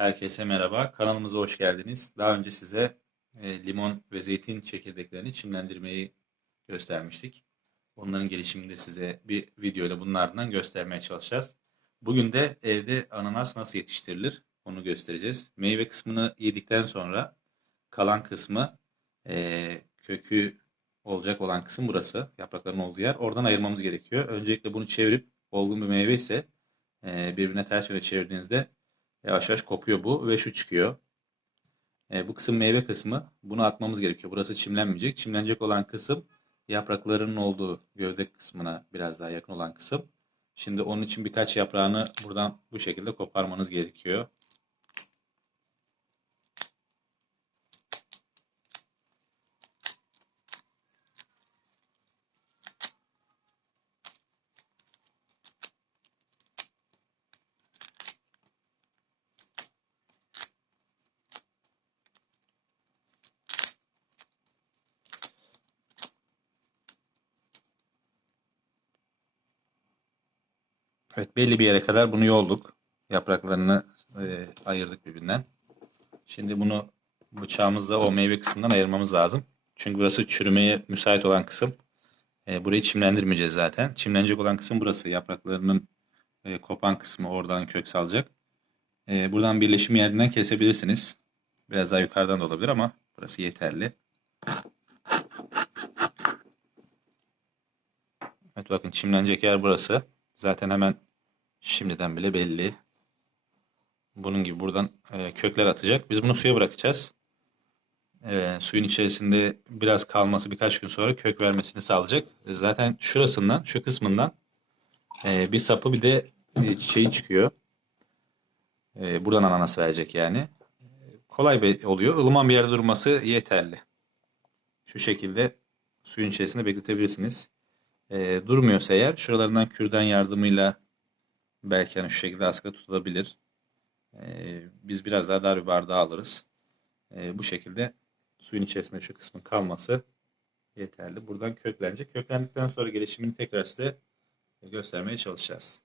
Herkese merhaba. Kanalımıza hoş geldiniz. Daha önce size e, limon ve zeytin çekirdeklerini çimlendirmeyi göstermiştik. Onların gelişimini de size bir videoyla bunun ardından göstermeye çalışacağız. Bugün de evde ananas nasıl yetiştirilir onu göstereceğiz. Meyve kısmını yedikten sonra kalan kısmı e, kökü olacak olan kısım burası. Yaprakların olduğu yer. Oradan ayırmamız gerekiyor. Öncelikle bunu çevirip olgun bir meyve ise e, birbirine ters yöne çevirdiğinizde Yavaş yavaş kopuyor bu ve şu çıkıyor. E, bu kısım meyve kısmı. Bunu atmamız gerekiyor. Burası çimlenmeyecek. Çimlenecek olan kısım yapraklarının olduğu gövde kısmına biraz daha yakın olan kısım. Şimdi onun için birkaç yaprağını buradan bu şekilde koparmanız gerekiyor. Evet belli bir yere kadar bunu yolduk. Yapraklarını e, ayırdık birbirinden. Şimdi bunu bıçağımızla o meyve kısmından ayırmamız lazım. Çünkü burası çürümeye müsait olan kısım. E, burayı çimlendirmeyeceğiz zaten. Çimlenecek olan kısım burası. Yapraklarının e, kopan kısmı oradan kök salacak. E, buradan birleşim yerinden kesebilirsiniz. Biraz daha yukarıdan da olabilir ama burası yeterli. Evet bakın çimlenecek yer burası. Zaten hemen şimdiden bile belli. Bunun gibi buradan e, kökler atacak. Biz bunu suya bırakacağız. E, suyun içerisinde biraz kalması birkaç gün sonra kök vermesini sağlayacak. E, zaten şurasından, şu kısmından e, bir sapı bir de e, çiçeği çıkıyor. E, buradan ananas verecek yani. E, kolay oluyor. Ilıman bir yerde durması yeterli. Şu şekilde suyun içerisinde bekletebilirsiniz. E, durmuyorsa eğer şuralarından kürdan yardımıyla belki hani şu şekilde askıda tutulabilir. E, biz biraz daha dar bir bardağı alırız. E, bu şekilde suyun içerisinde şu kısmın kalması yeterli. Buradan köklenecek. Köklendikten sonra gelişimini tekrar size göstermeye çalışacağız.